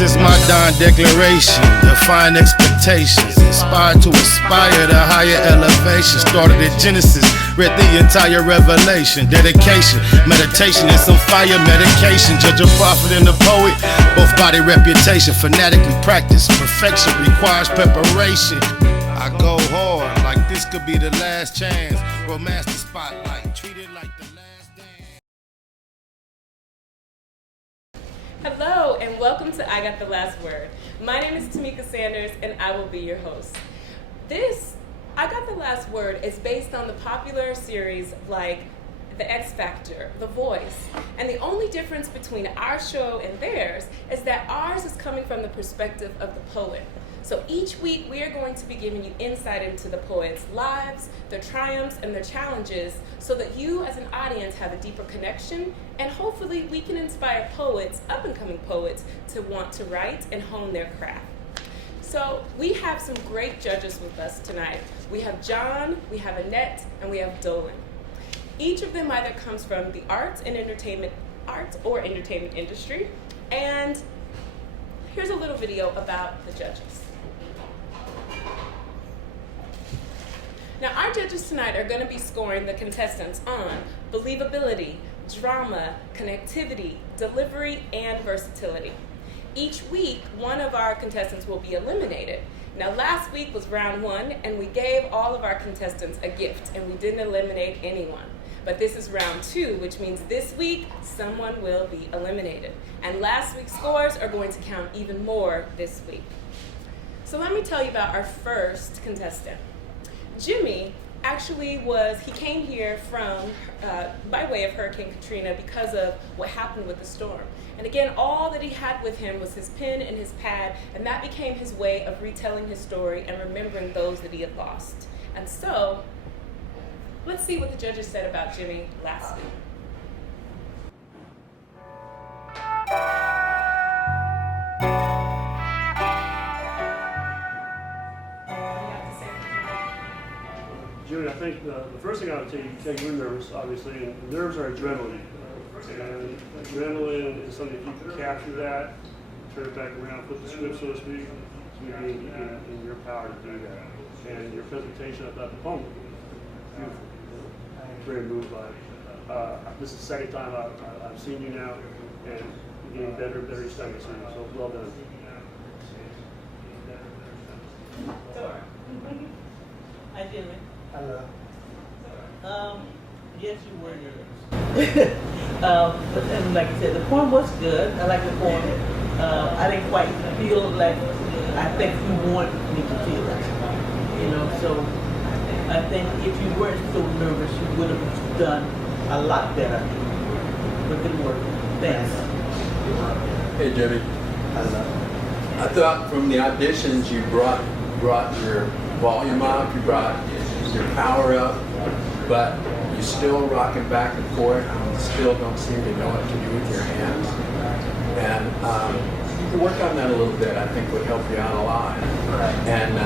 This is my Don declaration, define expectations, inspired to aspire to higher elevation. Started at Genesis, read the entire revelation. Dedication, meditation, and some fire medication. Judge a prophet and a poet, both body reputation. Fanatically practice, perfection requires preparation. I go hard, like this could be the last chance. Romance the spotlight, treat it like the last dance. Hello and welcome to I Got the Last Word. My name is Tamika Sanders and I will be your host. This I Got the Last Word is based on the popular series like The X Factor, The Voice, and the only difference between our show and theirs is that ours is coming from the perspective of the poet. So each week we are going to be giving you insight into the poets' lives, their triumphs, and their challenges so that you as an audience have a deeper connection and hopefully we can inspire poets, up-and-coming poets, to want to write and hone their craft. So we have some great judges with us tonight. We have John, we have Annette, and we have Dolan. Each of them either comes from the arts or entertainment industry. And here's a little video about the judges. Now, our judges tonight are going to be scoring the contestants on believability, drama, connectivity, delivery, and versatility. Each week, one of our contestants will be eliminated. Now, last week was round one, and we gave all of our contestants a gift, and we didn't eliminate anyone. But this is round two, which means this week, someone will be eliminated. And last week's scores are going to count even more this week. So let me tell you about our first contestant. Jimmy actually he came here from, by way of Hurricane Katrina because of what happened with the storm. And again, all that he had with him was his pen and his pad, and that became his way of retelling his story and remembering those that he had lost. And so, let's see what the judges said about Jimmy last week. Jimmy, I think the first thing I would tell you, you're nervous, obviously, and nerves are adrenaline. And adrenaline is something, if you can capture that, turn it back around, flip the script, so to speak, it's going to be in your power to do that. And your presentation of that poem, beautiful. Very moved by it. This is the second time I've seen you now, and you're getting better and better each time I see you, so well done. Hi, Jimmy. Hello. Yes, you were nervous. But then, like I said, the poem was good. I like the poem. I didn't quite feel like I think you want me to feel that. You know, so I think if you weren't so nervous, you would have done a lot better. But good work. Thanks. Hey, Jimmy. Hello. I thought from the auditions you brought your volume up, you brought your power up, but you still rocking back and forth. You still don't seem to know what to do with your hands. And you can work on that a little bit. I think would help you out a lot. And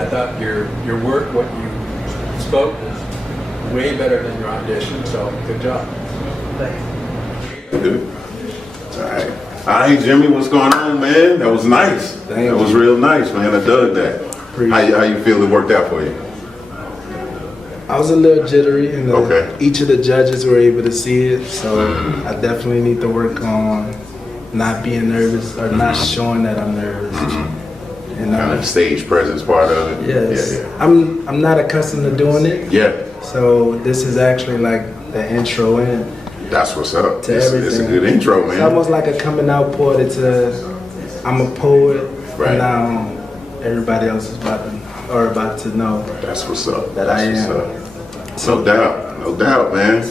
I thought your work, what you spoke, was way better than your audition. So good job. Thanks. Good. All right. All right, Jimmy, what's going on, man? That was nice. That was real nice, man. I dug that. How you feel it worked out for you? I was a little jittery, and Okay. each of the judges were able to see it, so I definitely need to work on not being nervous or not showing that I'm nervous. And Kind of stage presence part of it. yes, Yeah. I'm not accustomed to doing it, Yeah. so this is actually like the intro in. That's what's up. To It's a everything. good intro, man. It's almost like a coming out party to I'm a poet, Right. and now everybody else is about to know. That's what's up. That That's I what's am. up. No doubt, man.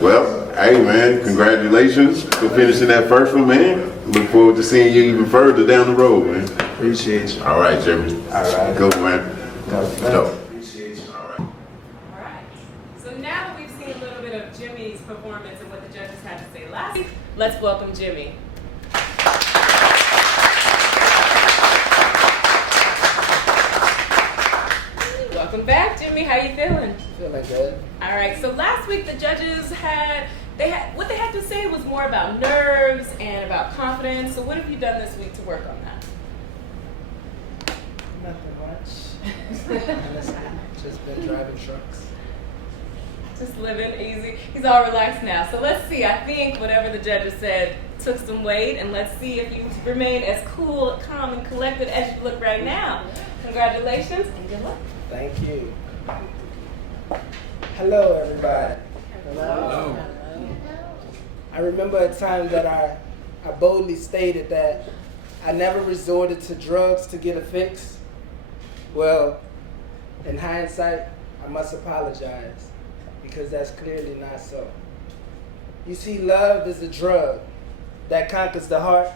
Well, hey, man, congratulations for finishing that first one, man. Look forward to seeing you even further down the road, man. Appreciate you. All right, Jimmy. All right. Go, man. Go. Appreciate you. All right. All right. So now that we've seen a little bit of Jimmy's performance and what the judges had to say last week, let's welcome Jimmy. Welcome back, Jimmy. How you feeling? Feeling good. All right. So last week the judges what they had to say was more about nerves and about confidence. So what have you done this week to work on that? Nothing much. Just been driving trucks. Just living easy. He's all relaxed now. So let's see. I think whatever the judges said took some weight, and let's see if you remain as cool, calm, and collected as you look right now. Congratulations and good luck. Thank you. Hello, everybody. Hello. I remember a time that I boldly stated that I never resorted to drugs to get a fix. Well, in hindsight, I must apologize because that's clearly not so. You see, love is a drug that conquers the heart.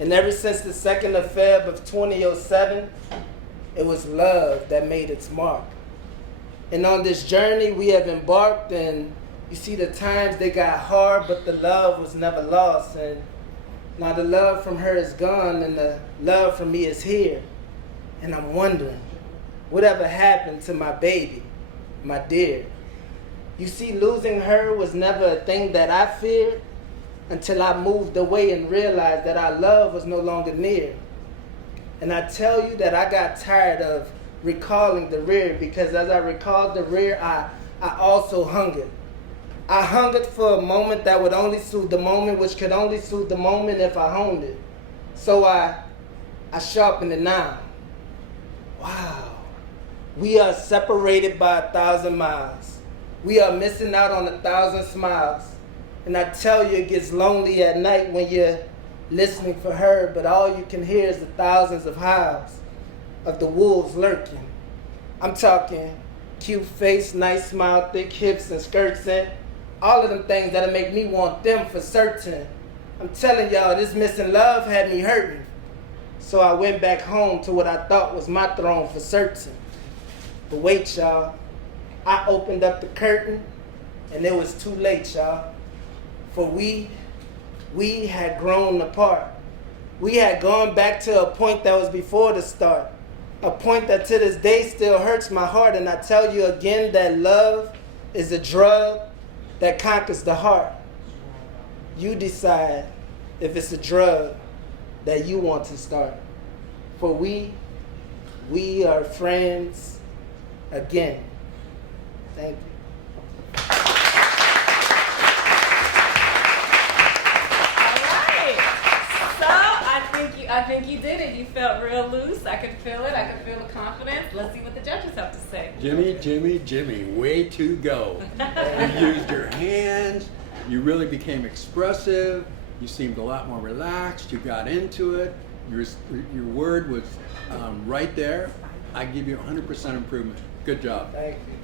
And ever since the 2nd of Feb of 2007, it was love that made its mark. And on this journey we have embarked, and you see the times they got hard, but the love was never lost. And now the love from her is gone, and the love from me is here. And I'm wondering, whatever happened to my baby, my dear? You see, losing her was never a thing that I feared until I moved away and realized that our love was no longer near. And I tell you that I got tired of recalling the rear, because as I recalled the rear, I also hungered. I hungered for a moment that would only soothe the moment, which could only soothe the moment if I honed it. So I sharpened it now. Wow. We are separated by 1,000 miles. We are missing out on 1,000 smiles. And I tell you, it gets lonely at night when you're listening for her, but all you can hear is the thousands of howls of the wolves lurking. I'm talking cute face, nice smile, thick hips and skirts, and all of them things that'll make me want them for certain. I'm telling y'all, this missing love had me hurting. So I went back home to what I thought was my throne for certain. But wait, y'all, I opened up the curtain and it was too late, y'all. For we had grown apart. We had gone back to a point that was before the start. A point that to this day still hurts my heart. And I tell you again that love is a drug that conquers the heart. You decide if it's a drug that you want to start. For we are friends again. Thank you. I think you did it. You felt real loose. I could feel it. I could feel the confidence. Let's see what the judges have to say. Jimmy, way to go. You used your hands. You really became expressive. You seemed a lot more relaxed. You got into it. Your word was right there. I give you 100% improvement. Good job. Thank you.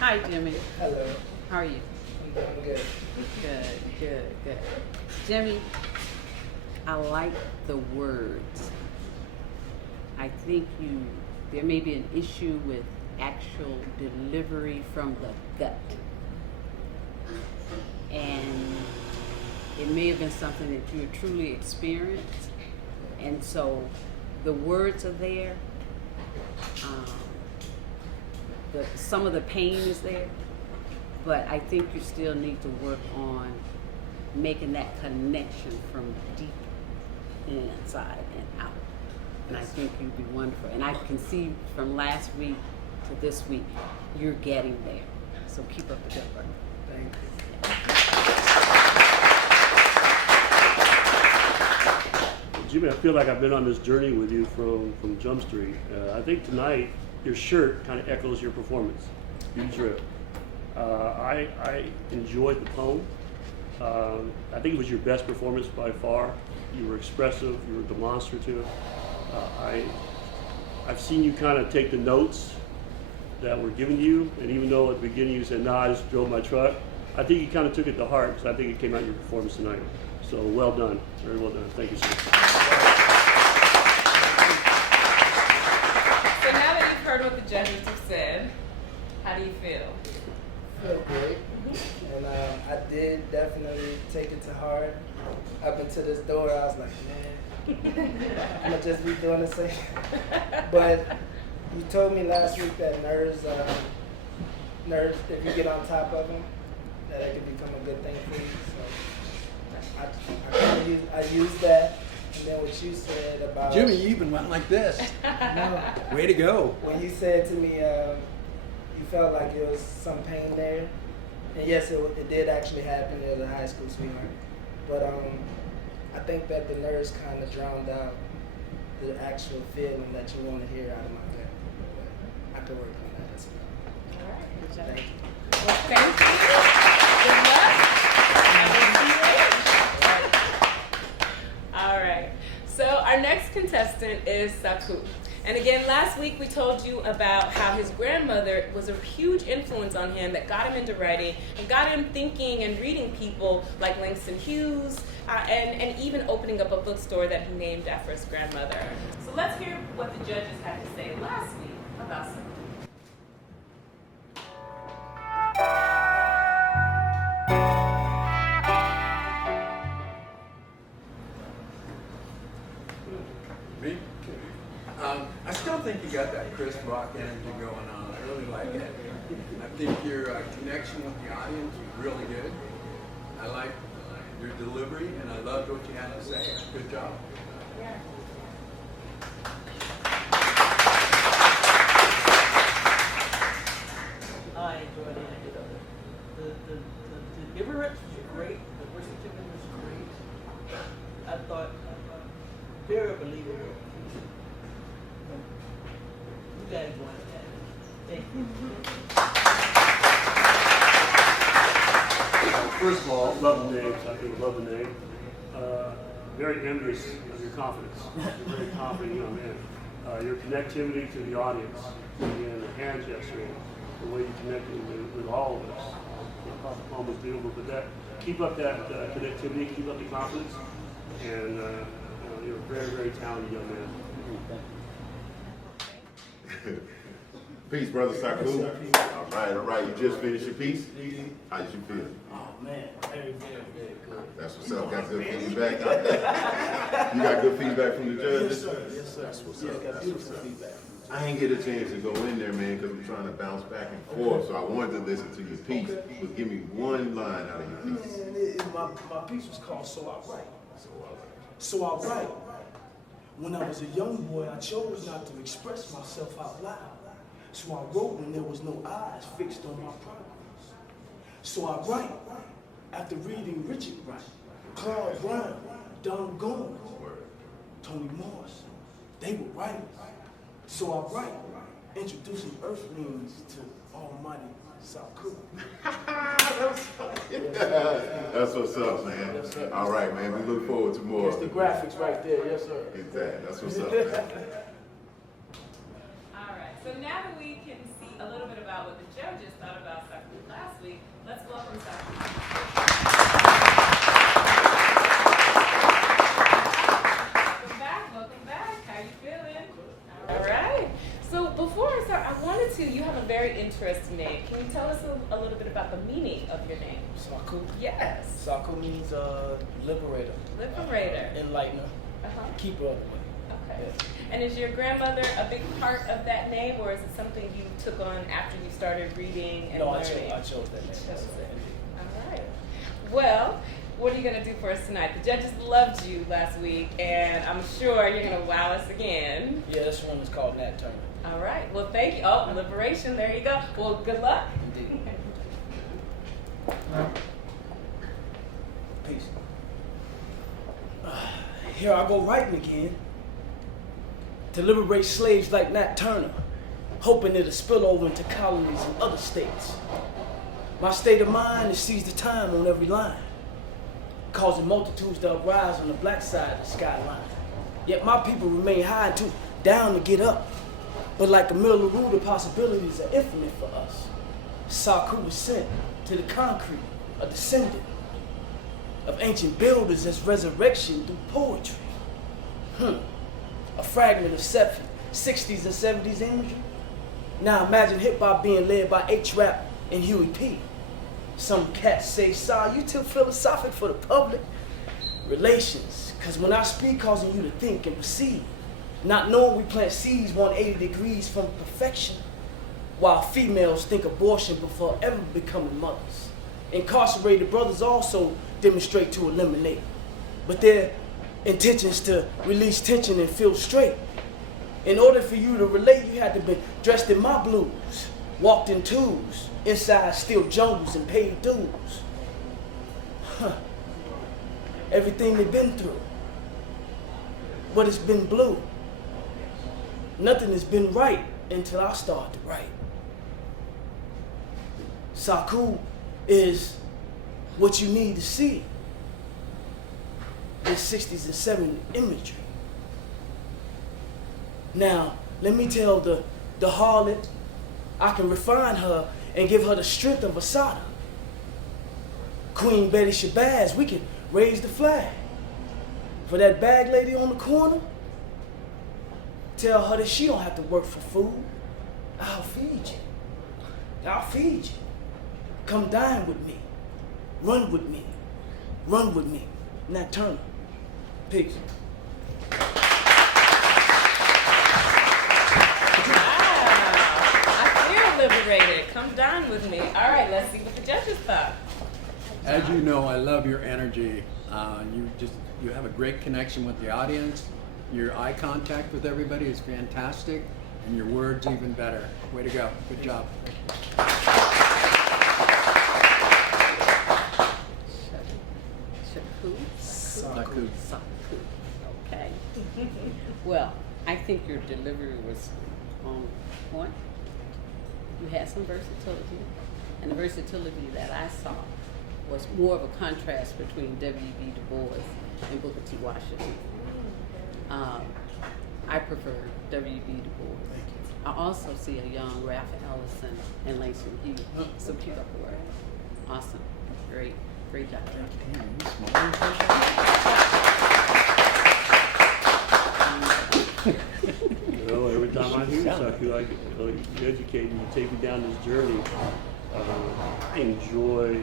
Hi, Jimmy. Hello. How are you? I'm doing good. Good. Jimmy, I like the words. I think there may be an issue with actual delivery from the gut. And it may have been something that you truly experienced. And so the words are there. Some of the pain is there. But I think you still need to work on making that connection from deep inside and out. And I think you'd be wonderful. And I can see from last week to this week, you're getting there. So keep up the good work. Thank you. Jimmy, I feel like I've been on this journey with you from Jump Street. I think tonight your shirt kind of echoes your performance. You drip. I enjoyed the poem. I think it was your best performance by far. You were expressive, you were demonstrative. I've seen you kind of take the notes that were given to you, and even though at the beginning you said, nah, I just drove my truck, I think you kind of took it to heart, because I think it came out in your performance tonight. So well done, very well done. Thank you, sir. So now that you've heard what the judges have said, how do you feel? Feel great. And I did definitely take it to heart. Up until this door, I was like, man, I'm gonna just be doing the same. But you told me last week that nerves nerves, if you get on top of them, that it can become a good thing for you. So I use that, and then what you said about Jimmy, you even went like this. no, Way to go. when you said to me, you felt like there was some pain there, and yes, it did actually happen as a high school sweetheart, but I think that the nerves kind of drowned out the actual feeling that you want to hear out of my gut. But I could work on that as well. All right, good job. Thank you. Well, thank you. Good luck. All right. So our next contestant is Saku. And again, last week we told you about how his grandmother was a huge influence on him that got him into writing and got him thinking and reading people like Langston Hughes and even opening up a bookstore that he named after his grandmother. So let's hear what the judges had to say last week about Saku. Me? I still think you got that Chris Rock energy going on. I really like it. I think your connection with the audience was really good. I like your delivery, and I loved what you had to say. Good job. I enjoyed it. The deliverance was great. The versatility was great. I thought very believable. You guys wanted that. Thank you. First of all, love the name. I think love the name. Very envious of your confidence. You're very confident young man. Your connectivity to the audience, again, the hand gesture, the way you connected with all of us, almost beautiful. But that, keep up that connectivity, keep up the confidence, and you're a very, very talented young man. Peace, brother Saku. All right. You just finished your piece. How did you feel? Oh man, very, very, very good. That's what's up. Got good feedback. You got good feedback from the judges? Yes, sir. Yes, sir. That's what's Yeah, up. got That's beautiful what's up. feedback. I ain't get a chance to go in there, man, because I'm trying to bounce back and forth. So I wanted to listen to your piece. But give me one line out of your piece. Man, my piece was called So I Write. So I write. When I was a young boy, I chose not to express myself out loud. So I wrote when there was no eyes fixed on my progress. So I write after reading Richard Wright, Claude Brown, Don Gomez, Toni Morrison. They were writers. So I write, introducing earthlings to Almighty Saku. That's what's up, man. Yes, sir. All right, man. We look forward to more. It's the graphics right there, yes, sir. Exactly. That's what's up, man. All right, so now that we can see a little bit about what the judges thought about Saku last week, let's welcome Saku. Welcome back. How you feeling? All right. So before I start, I wanted to, you have a very interesting name. Can you tell us a little bit about the meaning of your name? Saku. Yes. Saku means liberator. Liberator. Enlightener. Uh-huh. Keeper of the way. Okay. And is your grandmother a big part of that name, or is it something you took on after you started reading and No, I learning? chose that name. Chose it. All right. Well, what are you going to do for us tonight? The judges loved you last week, and I'm sure you're going to wow us again. Yeah, this one is called Nat Turner. All right. Well, thank you. Oh, liberation. There you go. Well, good luck. Indeed. Peace. Here I go writing again. To liberate slaves like Nat Turner, hoping it'll spill over into colonies in other states. My state of mind is seize the time on every line, causing multitudes to uprise on the black side of the skyline. Yet my people remain high and too down to get up. But like a Millaroo, the possibilities are infinite for us. Saku was sent to the concrete, a descendant of ancient builders as resurrection through poetry. A fragment of 60s and 70s imagery. Now imagine hip-hop being led by H-Rap and Huey P. Some cats say, "Sir, you too philosophic for the public." Relations, cause when I speak, causing you to think and perceive, not knowing we plant seeds 180 degrees from perfection. while females think abortion before ever becoming mothers. Incarcerated brothers also demonstrate to eliminate, but their intentions to release tension and feel straight. In order for you to relate, you had to be dressed in my blues, walked in twos, inside still jungles and paid dues. Everything they've been through, but it's been blue. Nothing has been right until I started to write. Saku is what you need to see. This 60s and 70s imagery. Now, let me tell the harlot, I can refine her and give her the strength of Asada. Queen Betty Shabazz, we can raise the flag. For that bag lady on the corner, tell her that she don't have to work for food. I'll feed you. I'll feed you. Come dine with me. Run with me. Run with me. Nat Turner. Peace. Liberated. Come dine with me. All right, let's see what the judges thought. As you know, I love your energy. You have a great connection with the audience. Your eye contact with everybody is fantastic, and your words even better. Way to go. Good job. Saku. Okay. Well, I think your delivery was on point. You had some versatility, and the versatility that I saw was more of a contrast between W.B. Du Bois and Booker T. Washington. I prefer W.B. Du Bois. I also see a young Ralph Ellison and Langston Hughes. So keep up the work. Awesome. Great job. Every time I hear stuff, you educate me, you take me down this journey. I enjoy,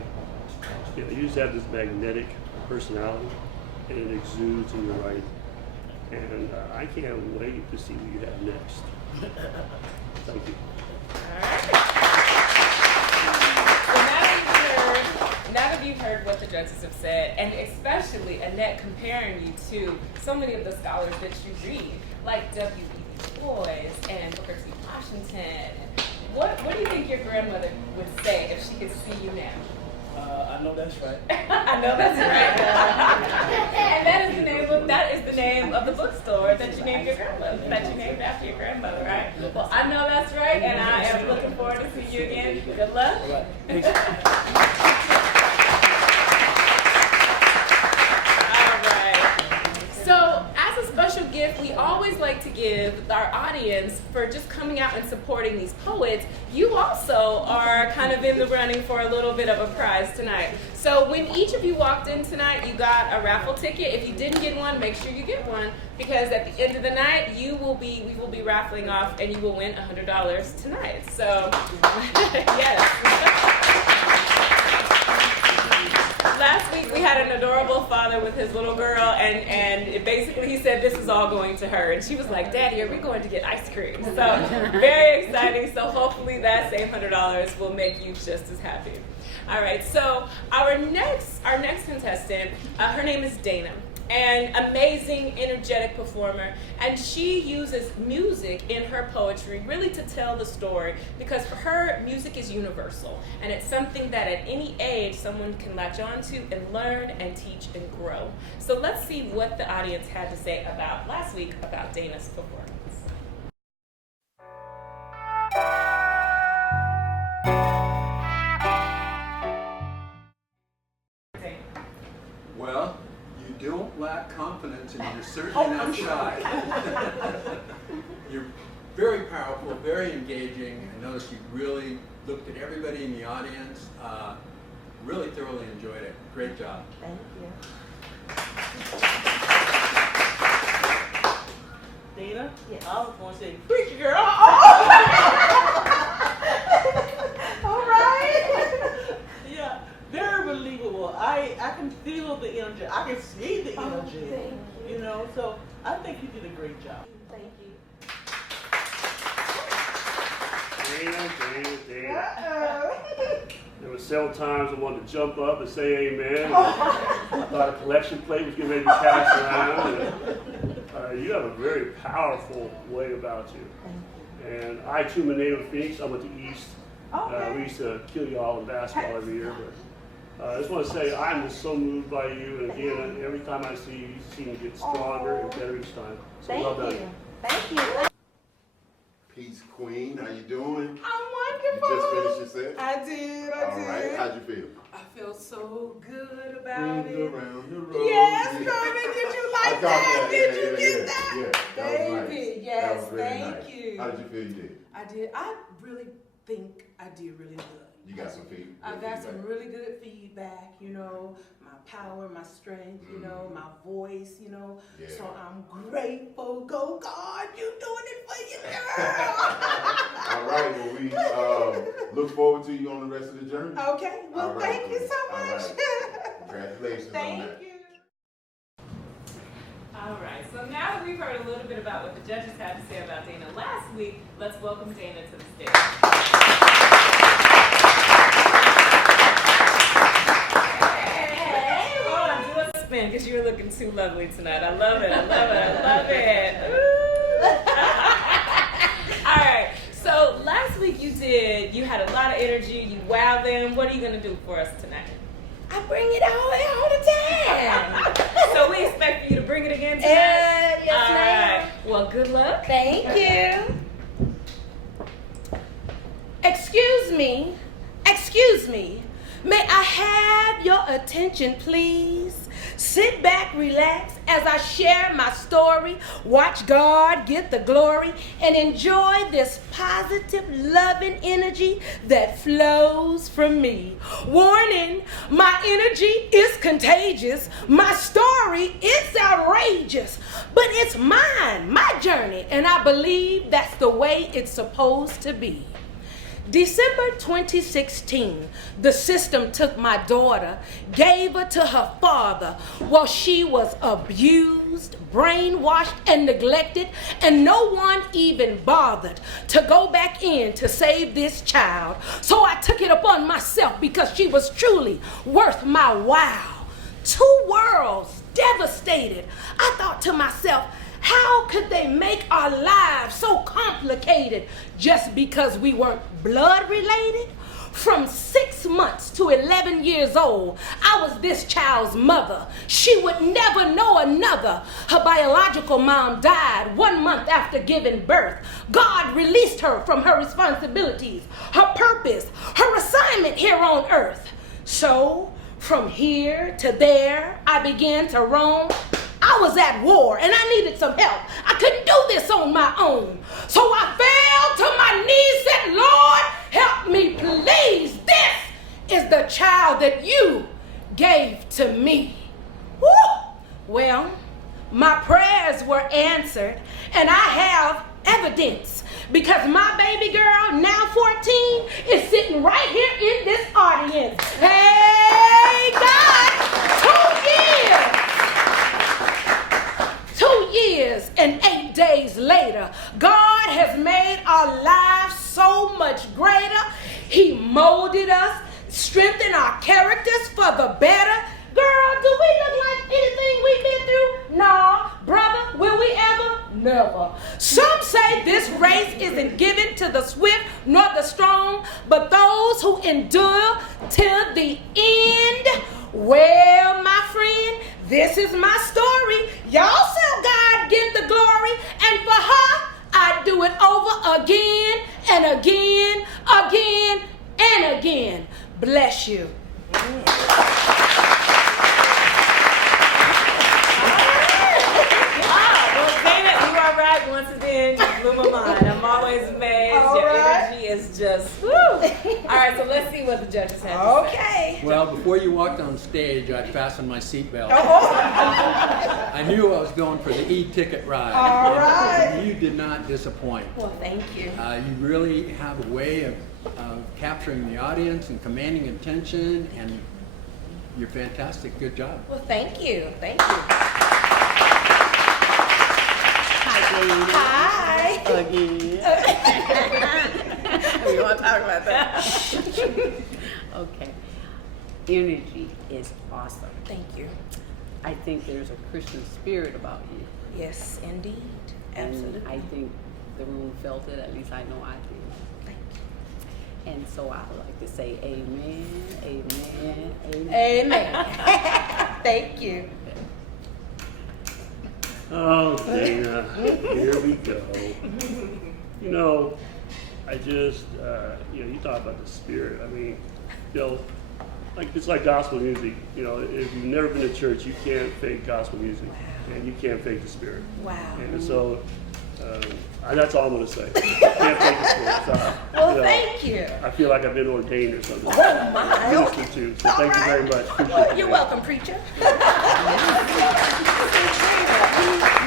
you just have this magnetic personality, and it exudes in your writing. And I can't wait to see what you have next. Thank you. All right. So now that you've heard what the judges have said, and especially Annette comparing you to so many of the scholars that you read, like W.B. Du Bois and Booker T. Washington, what do you think your grandmother would say if she could see you now? I know that's right. I know that's right. And that is the name of the bookstore that you named your grandmother, that you named after your grandmother, right? Well, I know that's right, and I am looking forward to seeing you again. Good luck. All right. So, as a special gift, we always like to give our audience for just coming out and supporting these poets. You also are kind of in the running for a little bit of a prize tonight. So when each of you walked in tonight, you got a raffle ticket. If you didn't get one, make sure you get one, because at the end of the night, we will be raffling off, and you will win $100 tonight. So, yes. Last week we had an adorable father with his little girl, and basically he said this is all going to her, and she was like, "Daddy, are we going to get ice cream?" So very exciting. So hopefully that same $100 will make you just as happy. All right. So our next contestant, her name is Dana. An amazing, energetic performer, and she uses music in her poetry really to tell the story, because for her, music is universal, and it's something that at any age someone can latch on to and learn and teach and grow. So let's see what the audience had to say about last week about Dana's performance. Well, you don't lack confidence, and you're certainly not shy. You're very powerful, very engaging. I noticed you really looked at everybody in the audience. Really thoroughly enjoyed it. Great job. Thank you. Dana? Yes. I was going to say, preach, girl. All right. Yeah, very believable. I can feel the energy. I can see the energy. Thank you. You know, so I think you did a great job. Thank you. Dana. There were several times I wanted to jump up and say amen. I thought a collection plate was getting ready to be passed around. And, you have a very powerful way about you. And I too am a native of Phoenix. I went to East. We used to kill y'all in basketball every year. But I just want to say I'm just so moved by you. And again, every time I see you, you seem to get stronger and better each time. So well done. Thank you. Peace Queen, how you doing? I'm You wonderful. just finished your set? I did. All right, how'd you feel? I feel so good about Ring it. around the road. Yes, Yeah. baby, did you I like got that? Did Yeah, you get yeah, that? Yeah, that was Baby, nice. yes, That was really thank nice. you. How did you feel you did? I did. I really think I did really good. You got some feedback? I got some really good feedback, you know, my power, my strength, you know, my voice, you know. Yeah. So I'm grateful. Go God, you doing it for your girl. All right, well, we look forward to you on the rest of the journey. Okay, well, All right, thank you so all much. right. Congratulations on Thank that. you. All right, so now that we've heard a little bit about what the judges had to say about Dana last week, let's welcome Dana to the stage. Hey, hold on, do a spin because you're looking too lovely tonight. I love it, I love it, I love it. Ooh. All right, so last week you had a lot of energy, you wowed them. What are you going to do for us tonight? I bring it all the time. So we expect for you to bring it again tonight? Yes, All ma'am. right. Well, good luck. Thank you. Excuse me. May I have your attention, please? Sit back, relax as I share my story. Watch God get the glory and enjoy this positive, loving energy that flows from me. Warning, my energy is contagious. My story is outrageous, but it's mine, my journey, and I believe that's the way it's supposed to be. December 2016, the system took my daughter, gave her to her father while she was abused, brainwashed, and neglected, and no one even bothered to go back in to save this child. So I took it upon myself because she was truly worth my while. 2 worlds devastated. I thought to myself, how could they make our lives so complicated just because we weren't blood related? From 6 months to 11 years old, I was this child's mother. She would never know another. Her biological mom died 1 month after giving birth. God released her from her responsibilities, her purpose, her assignment here on earth. So, from here to there, I began to roam. I was at war and I needed some help. I couldn't do this on my own. So I fell to my knees and said, Lord, help me please. This is the child that you gave to me. Woo! Well, my prayers were answered and I have evidence because my baby girl, now 14, is sitting right here in this audience. Hey, God, 2 years and 8 days later, God has made our lives so much greater. He molded us, strengthened our characters for the better. Girl, do we look like anything we've been through? No. Brother, will we ever? Never. Some say this race isn't given to the swift nor the strong, but those who endure till the end. Well, my friend, this is my story. Y'all saw God get the glory, and for her, I do it over again and again, again and again. Bless you. Once again, you blew my mind. I'm always amazed. Your energy is just woo. All right, so let's see what the judges have to say. Okay. Well, before you walked on stage, I fastened my seatbelt. I knew I was going for the E-ticket ride. All right. And you did not disappoint. Well, thank you. You really have a way of capturing the audience and commanding attention, and you're fantastic. Good job. Well, thank you. Thank you. Hi. Again. We want to talk about that. Okay. Energy is awesome. Thank you. I think there's a Christian spirit about you. Yes, indeed. Absolutely. And I think the room felt it, at least I know I did. Thank you. And so I would like to say amen, amen, amen. Amen. Thank you. Oh, Dana, here we go. You know, I just, you talk about the spirit. I mean, it's like gospel music. If you've never been to church, you can't fake gospel music, and you can't fake the spirit. Wow. And so, that's all I'm going to say. Can't fake the spirit. So, Well, thank you. I feel like I've been ordained or something. Oh, my. Ministered to. So thank you very much. Appreciate You're it. welcome, preacher.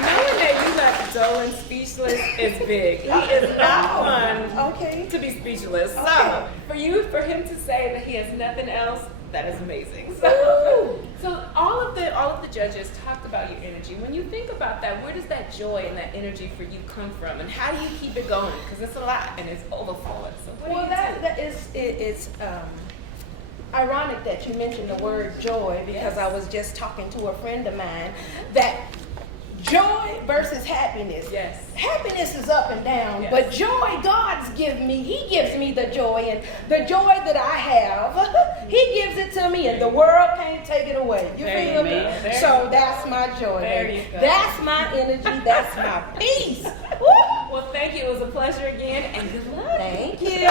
Knowing that you left dull and speechless is big. He is not one Okay. to be speechless. So Okay. for him to say that he has nothing else, that is amazing. Woo. So all of the judges talked about your energy. When you think about that, where does that joy and that energy for you come from, and how do you keep it going? Because it's a lot and it's overflowing. So what Well, do you do? that is it's ironic that you mentioned the word joy because Yes. I was just talking to a friend of mine that joy versus happiness. Yes. Happiness is up and down, Yes. but joy God's given me. He gives me the joy, and the joy that I have, He gives it to me, and the world can't take it away. You There feel you me? go. There So you that's my joy. There baby. you go. That's my energy. That's my peace. Woo! Well, thank you. It was a pleasure again, and good luck. Thank you.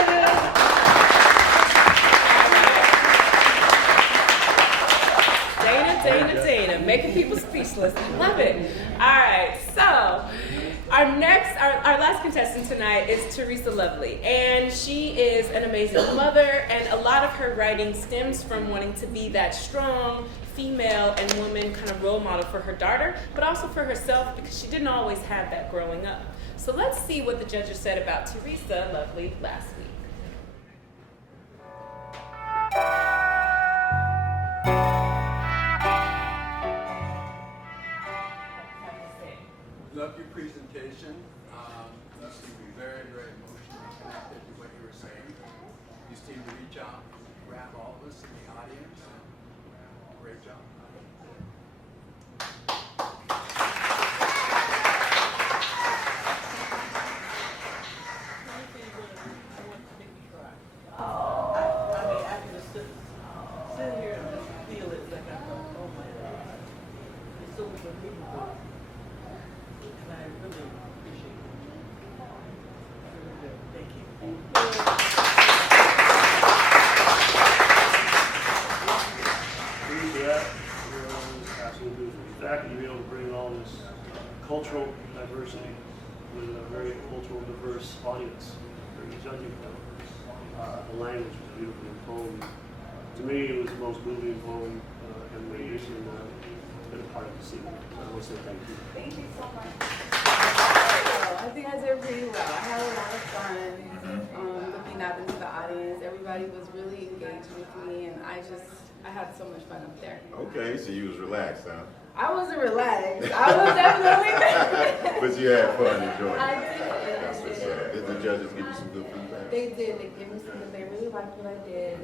Dana, making people speechless. I love it. All right, so our last contestant tonight is Teresa Lovely, and she is an amazing mother, and a lot of her writing stems from wanting to be that strong female and woman kind of role model for her daughter, but also for herself because she didn't always have that growing up. So let's see what the judges said about Teresa Lovely last week. Love your presentation. You seem to be very, very emotionally connected to what you were saying. You seem to reach out and grab all of us in the audience. Great job. I can just sit here and just feel it like I thought, oh my God. It's so believable. And I really appreciate it. Really do. Thank you. Due to that, absolutely. The fact that you're able to bring all this cultural diversity with a very cultural diverse audience for your judging panel. The language was beautiful. The poem, to me, it was the most moving poem and rendition I've been a part of the scene. So I want to say thank you. Thank you so much. I think I did pretty well. I had a lot of fun looking out into the audience. Everybody was really engaged with me, and I had so much fun up there. Okay, so you was relaxed, huh? I wasn't relaxed. I was definitely But you had fun enjoying I it. did. That's what's up. Did the judges give you some good feedback? They did. They gave me something. They really liked what I did.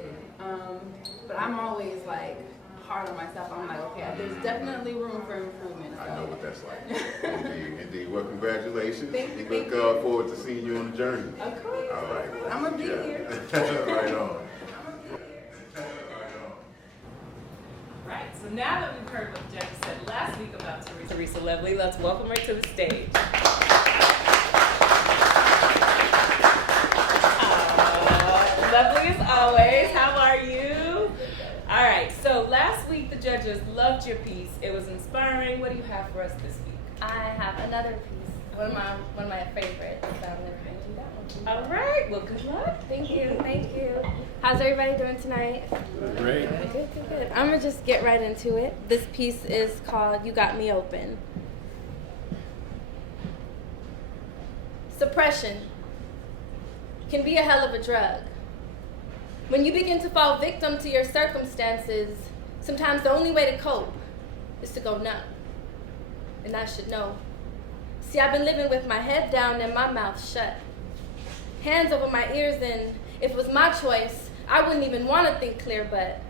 But I'm always like hard on myself. I'm like, okay, there's definitely room for improvement. I know what that's like. Indeed, indeed. Well, congratulations. Thank you, We thank look forward to seeing you on the journey. Of course. All right. I'm gonna be Yeah. here. Right on. Right, so now that we've heard what the judges said last week about Teresa Lovely, let's welcome her to the stage. Lovely as always. How are you? All right, so last week the judges loved your piece. It was inspiring. What do you have for us this week? I have another piece, one of my favorites. So I'm gonna bring you that one. All right, well, good luck. Thank you, thank you. How's everybody doing tonight? Great. Good. I'm gonna just get right into it. This piece is called "You Got Me Open." Suppression can be a hell of a drug. When you begin to fall victim to your circumstances, sometimes the only way to cope is to go numb. And I should know. See, I've been living with my head down and my mouth shut. hands over my ears, and if it was my choice, I wouldn't even want to think clear, but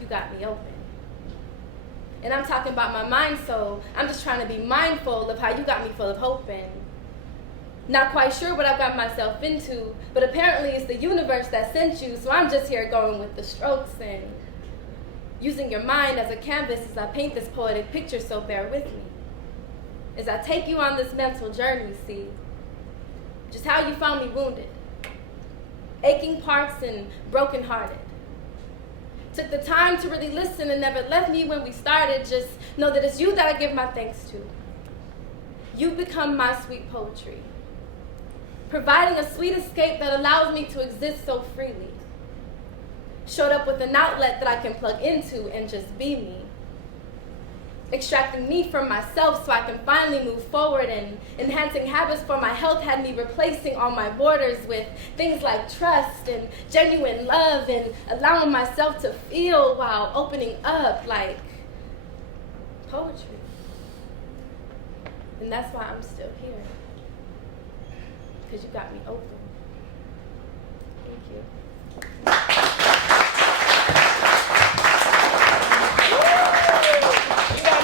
you got me open. And I'm talking about my mind, so I'm just trying to be mindful of how you got me full of hope and not quite sure what I've got myself into, but apparently it's the universe that sent you, so I'm just here going with the strokes and using your mind as a canvas as I paint this poetic picture, so bear with me. As I take you on this mental journey, see just how you found me wounded, aching parts and brokenhearted. Took the time to really listen and never left me when we started. Just know that it's you that I give my thanks to. You've become my sweet poetry, providing a sweet escape that allows me to exist so freely. Showed up with an outlet that I can plug into and just be me. Extracting me from myself so I can finally move forward, and enhancing habits for my health had me replacing all my borders with things like trust and genuine love and allowing myself to feel while opening up like poetry. And that's why I'm still here, because you got me open. Thank you.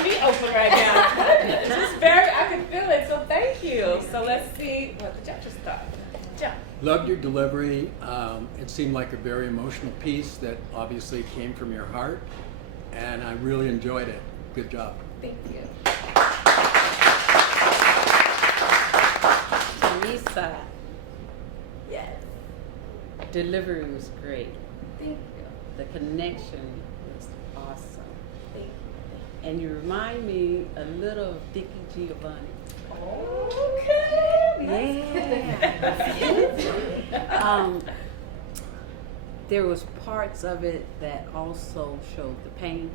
Me open right now. Just very, I can feel it, so thank you. So let's see what the judges thought. Joe. Loved your delivery. It seemed like a very emotional piece that obviously came from your heart, and I really enjoyed it. Good job. Thank you. Lisa, Yes. delivery was great. Thank you. The connection was awesome. Thank you. And you remind me a little of Dickie Giovanni. Okay. Yeah. There was parts of it that also showed the pain,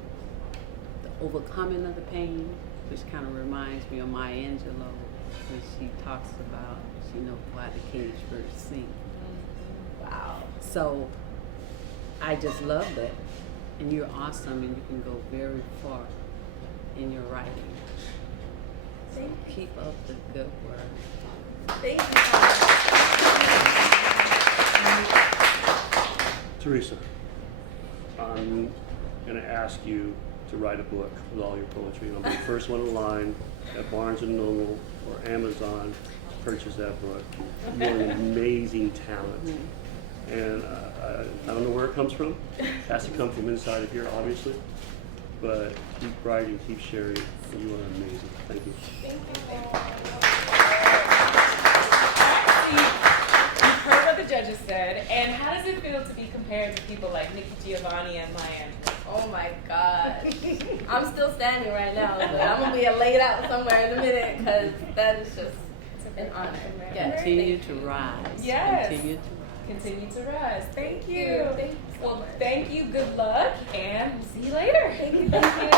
the overcoming of the pain, which kind of reminds me of Maya Angelou when she talks about, she knows why the cage birds sing. Wow. So I just love that. And you're awesome, and you can go very far in your writing. So keep up the good work. Thank you. Teresa, I'm going to ask you to write a book with all your poetry. I'll be the first one in line at Barnes & Noble or Amazon to purchase that book. You're an amazing talent. And I don't know where it comes from. It has to come from inside of here, obviously. But keep writing, keep sharing. You are amazing. Thank you. Thank you. You've heard what the judges said, and how does it feel to be compared to people like Nikki Giovanni and Maya Angelou? Oh my God. I'm still standing right now, but I'm going to be laid out somewhere in a minute, because that is just an honor. Yes. Continue to rise. Yes. Continue to rise. Continue to rise. Thank you. Thank you so Well, much. thank you. Good luck, and we'll see you later. Thank you. Thank you.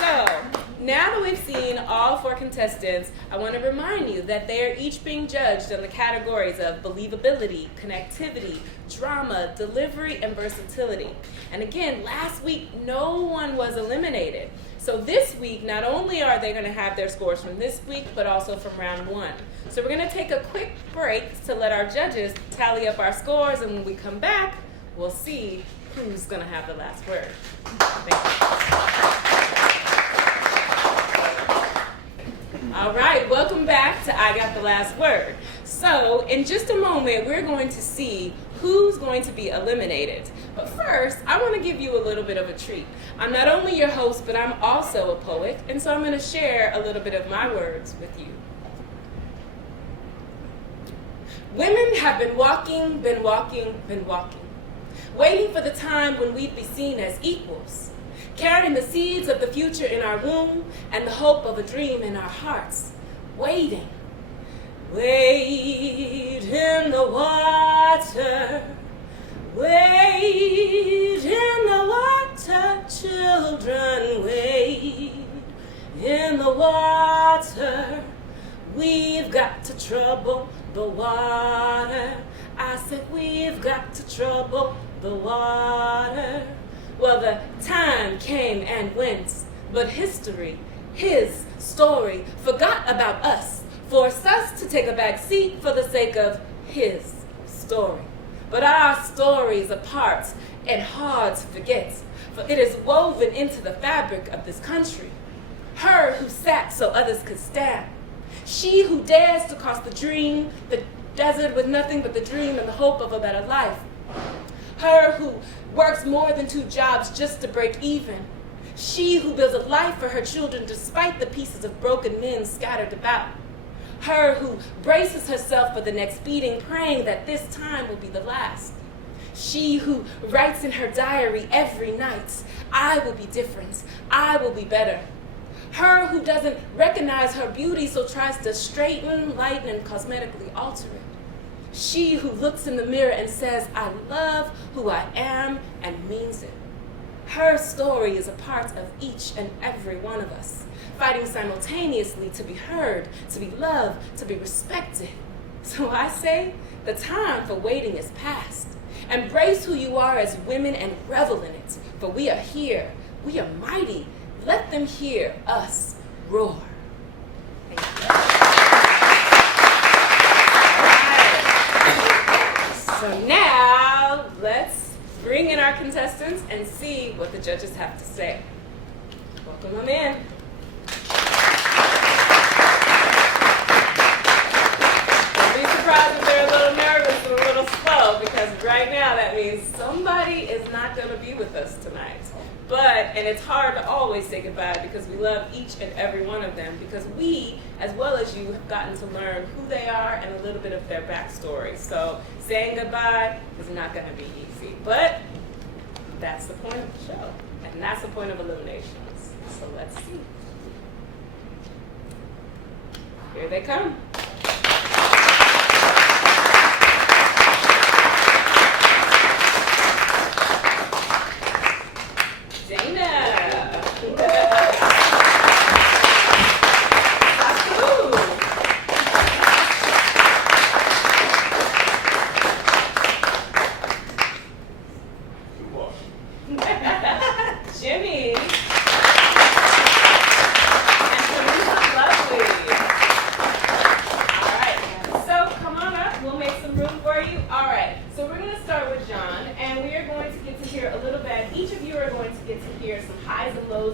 So, now that we've seen all four contestants, I want to remind you that they are each being judged on the categories of believability, connectivity, drama, delivery, and versatility. And again, last week, no one was eliminated. So this week, not only are they going to have their scores from this week, but also from round one. So we're going to take a quick break to let our judges tally up our scores, and when we come back, we'll see who's going to have the last word. Thank you. All right, welcome back to I Got the Last Word. So in just a moment, we're going to see who's going to be eliminated. But first, I want to give you a little bit of a treat. I'm not only your host, but I'm also a poet, and so I'm going to share a little bit of my words with you. Women have been walking, waiting for the time when we'd be seen as equals, carrying the seeds of the future in our womb and the hope of a dream in our hearts, waiting. Wade in the water, wade in the water, children, wade in the water. We've got to trouble the water. I said we've got to trouble the water. Well, the time came and went, but history, his story, forgot about us. forced us to take a back seat for the sake of his story. But our story is apart and hard to forget, for it is woven into the fabric of this country. Her who sat so others could stand. She who dares to cross the desert with nothing but the dream and the hope of a better life. Her who works more than 2 jobs just to break even. She who builds a life for her children despite the pieces of broken men scattered about. Her who braces herself for the next beating, praying that this time will be the last. She who writes in her diary every night, I will be different, I will be better. Her who doesn't recognize her beauty, so tries to straighten, lighten, and cosmetically alter it. She who looks in the mirror and says, I love who I am, and means it. Her story is a part of each and every one of us, fighting simultaneously to be heard, to be loved, to be respected. So I say, the time for waiting is past. Embrace who you are as women and revel in it, for we are here, we are mighty. Let them hear us roar. Thank you. So now, let's bring in our contestants and see what the judges have to say. Welcome them in. Don't be surprised if they're a little nervous and a little slow, because right now that means somebody is not going to be with us tonight. And it's hard to always say goodbye because we love each and every one of them, because we, as well as you, have gotten to learn who they are and a little bit of their backstory. So saying goodbye is not going to be easy, but that's the point of the show, and that's the point of eliminations. So let's see. Here they come. Jimmy.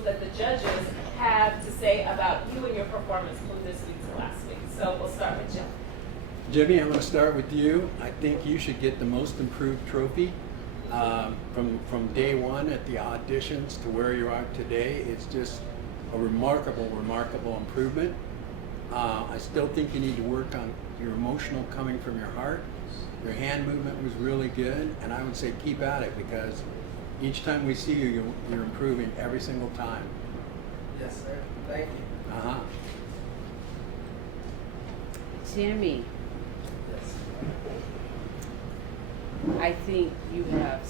That the judges have to say about you and your performance from this week to last week. So we'll start with Jim. Jimmy, I'm going to start with you. I think you should get the most improved trophy. From day one at the auditions to where you are today, it's just a remarkable improvement. I still think you need to work on your emotional coming from your heart. Your hand movement was really good, and I would say keep at it, because each time we see you, you're improving every single time. Yes, sir. Thank you. Uh-huh. Jimmy, I think you have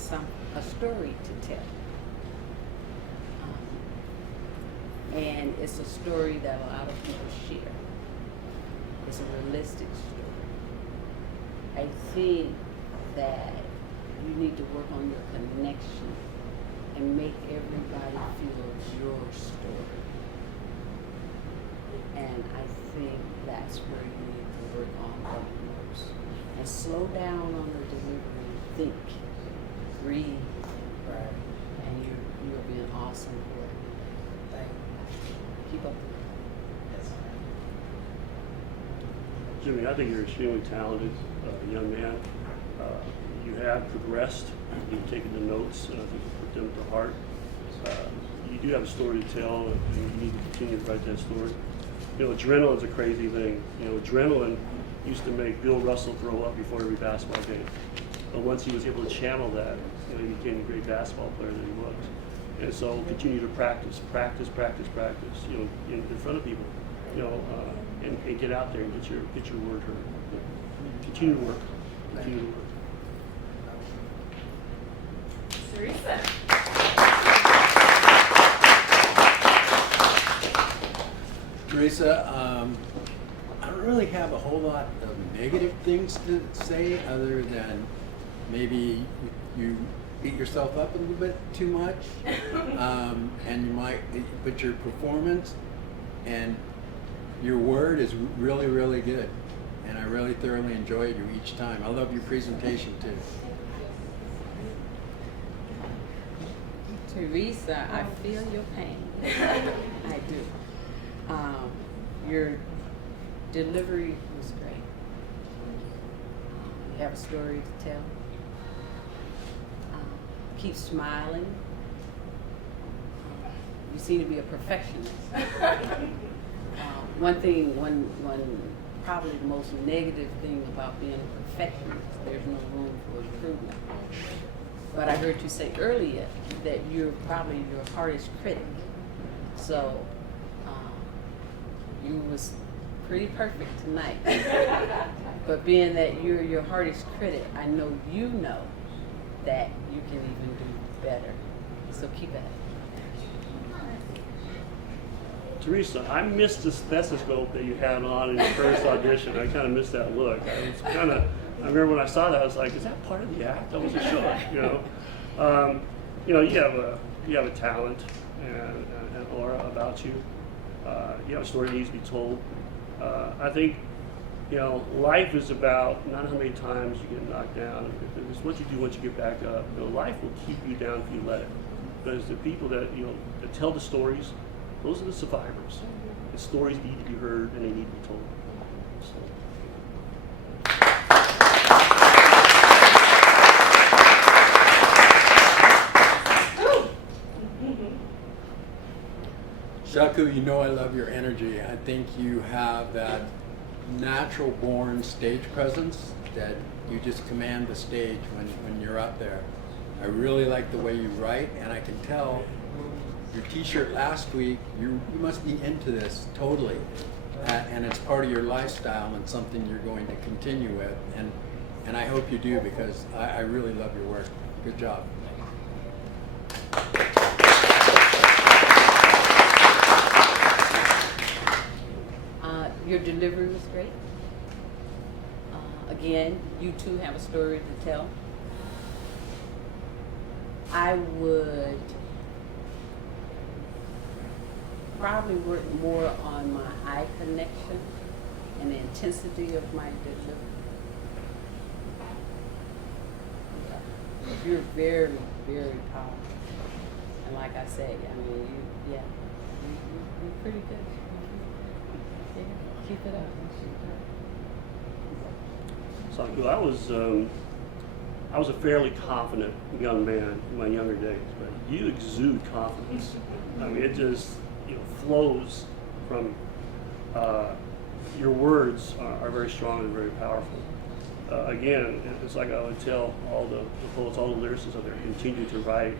a story to tell. And it's a story that a lot of people share. It's a realistic story. I think that you need to work on your connection and make everybody feel your story. And I think that's where you need to work on the most. And slow down on the delivery. Think, breathe, and you'll be an awesome boy. Thank you. Keep up. Jimmy, I think you're extremely talented young man. You have progressed. You've taken the notes, and I think you put them to heart. You do have a story to tell, and you need to continue to write that story. You know, adrenaline's a crazy thing. You know, adrenaline used to make Bill Russell throw up before every basketball game. But once he was able to channel that, you know, he became the great basketball player that he was. And so continue to practice. You know, in front of people. You know, and get out there and get your word heard. Continue to work. Continue to work. Teresa. Teresa, I don't really have a whole lot of negative things to say, other than maybe you beat yourself up a little bit too much, and you might, but your performance and your word is really, really good. And I really thoroughly enjoyed you each time. I love your presentation too. Teresa, I feel your pain. I do. Your delivery was great. You have a story to tell. Keep smiling. You seem to be a perfectionist. One probably the most negative thing about being a perfectionist, there's no room for improvement. But I heard you say earlier that you're probably your hardest critic. So you was pretty perfect tonight. But being that you're your hardest critic, I know you know that you can even do better. So keep at it. Teresa, I missed the stethoscope that you had on in your first audition. I kind of missed that look. I remember when I saw that, I was like, "Is that part of the act?" I wasn't sure. You have a talent and an aura about you. You have a story that needs to be told. I think, life is about not how many times you get knocked down. It's what you do once you get back up. Life will keep you down if you let it. Because the people that that tell the stories, those are the survivors. The stories need to be heard and they need to be told. Shaku, you know I love your energy. I think you have that natural born stage presence that you just command the stage when you're up there. I really like the way you write, and I can tell your t-shirt last week, you must be into this totally. And it's part of your lifestyle and something you're going to continue with. And I hope you do, because I really love your work. Good job. Your delivery was great. Again, you too have a story to tell. I would probably work more on my eye connection and the intensity of my delivery. You're very, very powerful. And like I said, you're pretty good. Keep it up. So I was a fairly confident young man in my younger days, but you exude confidence. It just flows from your words are very strong and very powerful. Again, it's like I would tell all the poets, all the lyricists out there, continue to write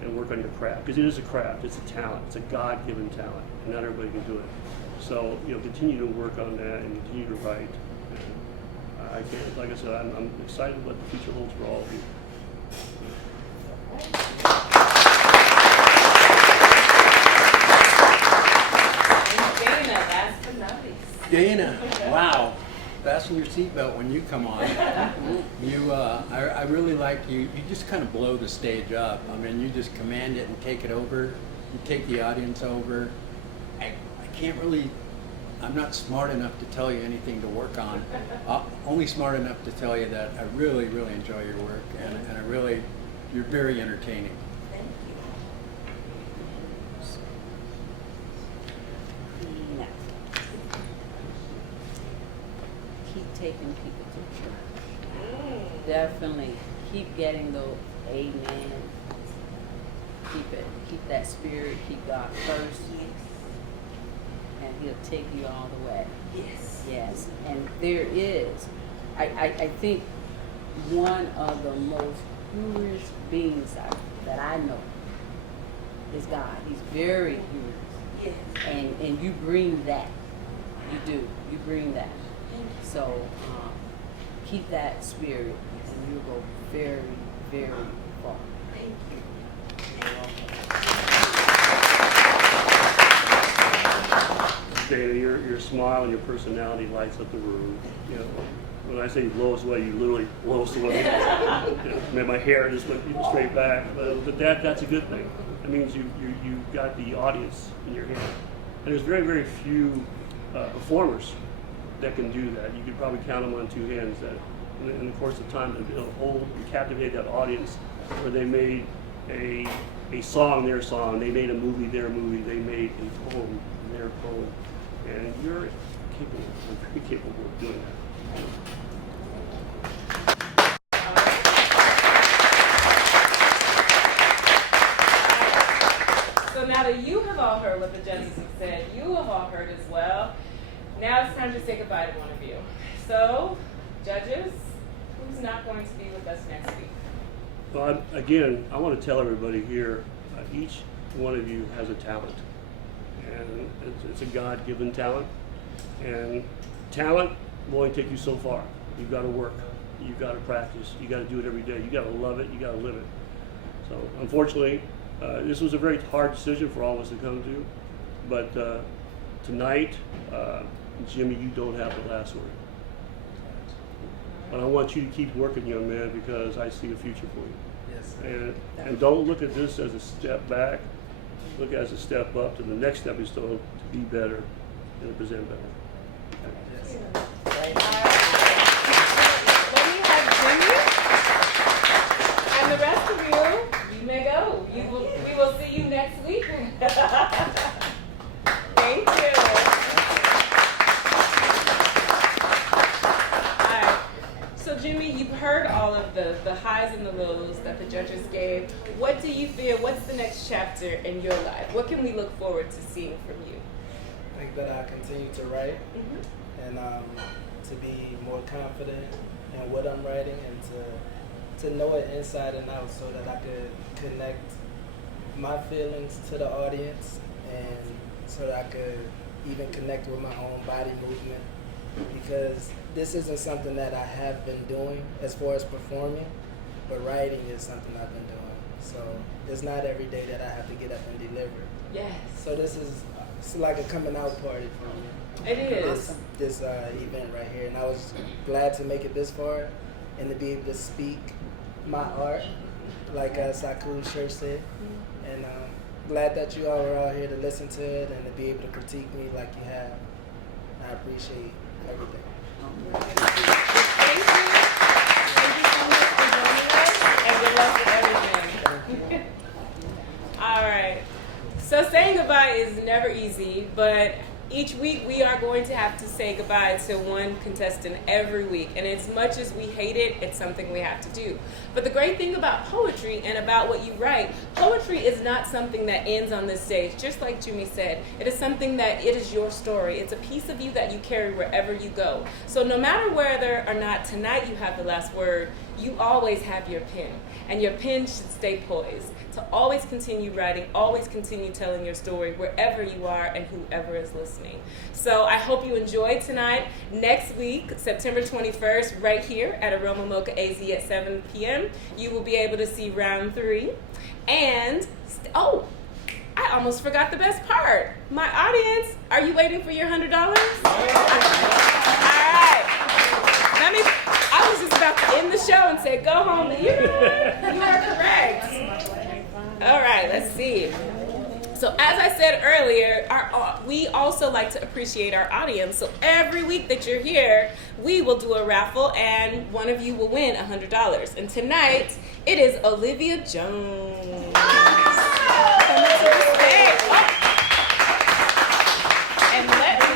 and work on your craft, because it is a craft, it's a talent, it's a God-given talent, and not everybody can do it. So continue to work on that and continue to write. I can't, like I said, I'm excited what the future holds for all of you. Dana, last but not least. Dana, wow. Fasten your seatbelt when you come on. I really like you. You just kind of blow the stage up. You just command it and take it over. You take the audience over. I'm not smart enough to tell you anything to work on. Only smart enough to tell you that I really, really enjoy your work, and you're very entertaining. Thank you. Keep taking people to church. Definitely keep getting those amen. Keep that spirit, keep God first. And he'll take you all the way. Yes. And there is, I think, one of the most purest beings that I know is God. He's very pure. Yes. And you bring that. You do. You bring that. So keep that spirit, and you'll go very, very far. Thank you. You're welcome. Dana, your smile and your personality lights up the room. When I say you blow us away, you literally blow us away. My hair just went straight back, but that's a good thing. That means you got the audience in your hand. And there's very, very few performers that can do that. You could probably count them on two hands that in the course of time they'll hold and captivate that audience where they made a song their song, they made a movie their movie, they made a poem their poem. And you're capable, very capable of doing that. So now that you have all heard what the judges have said, you have all heard as well. Now it's time to say goodbye to one of you. So, judges, who's not going to be with us next week? Well, again, I want to tell everybody here, each one of you has a talent. And it's a God-given talent. And talent will only take you so far. You've got to work. You've got to practice. You've got to do it every day. You've got to love it. You've got to live it. So, unfortunately, this was a very hard decision for all of us to come to. But tonight, Jimmy, you don't have the last word. But I want you to keep working, young man, because I see a future for you. Yes. And don't look at this as a step back. Look at it as a step up to the next stepping stone to be better and to present better. Yes. Then we have Jimmy, and the rest of you, you may go. We will see you next week. Thank you. So Jimmy, you've heard all of the highs and the lows that the judges gave. What do you feel, what's the next chapter in your life? What can we look forward to seeing from you? I think that I continue to write and to be more confident in what I'm writing and to know it inside and out so that I could connect my feelings to the audience and so that I could even connect with my own body movement, because this isn't something that I have been doing as far as performing, but writing is something I've been doing. So it's not every day that I have to get up and deliver. Yes. So it's like a coming out party for me. It is. This event right here, and I was glad to make it this far and to be able to speak my art, like Saku Sher said, and glad that you all are out here to listen to it and to be able to critique me like you have. I appreciate everything. Thank you. Thank you so much for joining us, and good luck with everything. All right. So saying goodbye is never easy, but each week we are going to have to say goodbye to one contestant every week. And as much as we hate it, it's something we have to do. But the great thing about poetry and about what you write, poetry is not something that ends on this stage. Just like Jimmy said, it is something that it is your story. It's a piece of you that you carry wherever you go. So no matter whether or not tonight you have the last word, you always have your pen. And your pen should stay poised to always continue writing, always continue telling your story wherever you are and whoever is listening. So I hope you enjoyed tonight. Next week, September 21st, right here at Aroma Mocha AZ at 7 p.m., you will be able to see round 3. And, I almost forgot the best part. My audience, are you waiting for your $100? All right. I was just about to end the show and say, go home. You are correct. All right, let's see. So as I said earlier, we also like to appreciate our audience. So every week that you're here, we will do a raffle and one of you will win $100. And tonight, it is Olivia Jones. Coming to the stage. And let me...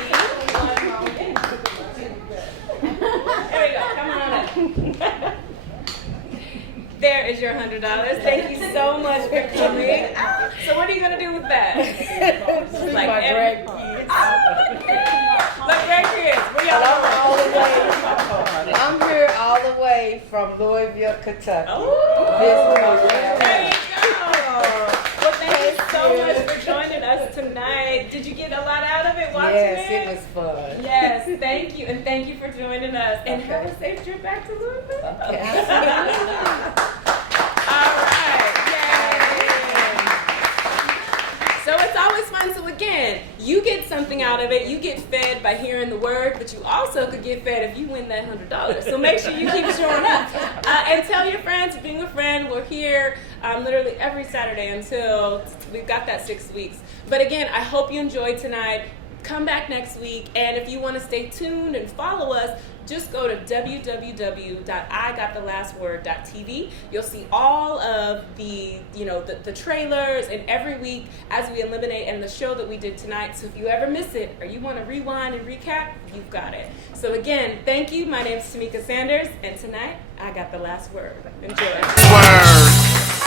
There we go, come on up. There is your $100. Thank you so much for coming. So what are you going to do with that? Like my grandkids. What grandkids? Where y'all from? I'm here all the way from Louisville, Kentucky. Oh, there you go. Well, thank you so much for joining us tonight. Did you get a lot out of it watching it? Yes, it was fun. Yes, thank you. And thank you for joining us. And have a safe trip back to Louisville. Okay. All right. Yay. So it's always fun. So again, you get something out of it. You get fed by hearing the word, but you also could get fed if you win that $100. So make sure you keep showing up. And tell your friends, being a friend, we're here literally every Saturday until we've got that 6 weeks. But again, I hope you enjoyed tonight. come back next week. And if you want to stay tuned and follow us, just go to www.igotTheLastWord.tv. You'll see all of the, the trailers, and every week as we eliminate, and the show that we did tonight. So if you ever miss it or you want to rewind and recap, you've got it. So again, thank you. My name is Tamika Sanders, and tonight I got the last word. Enjoy. Word.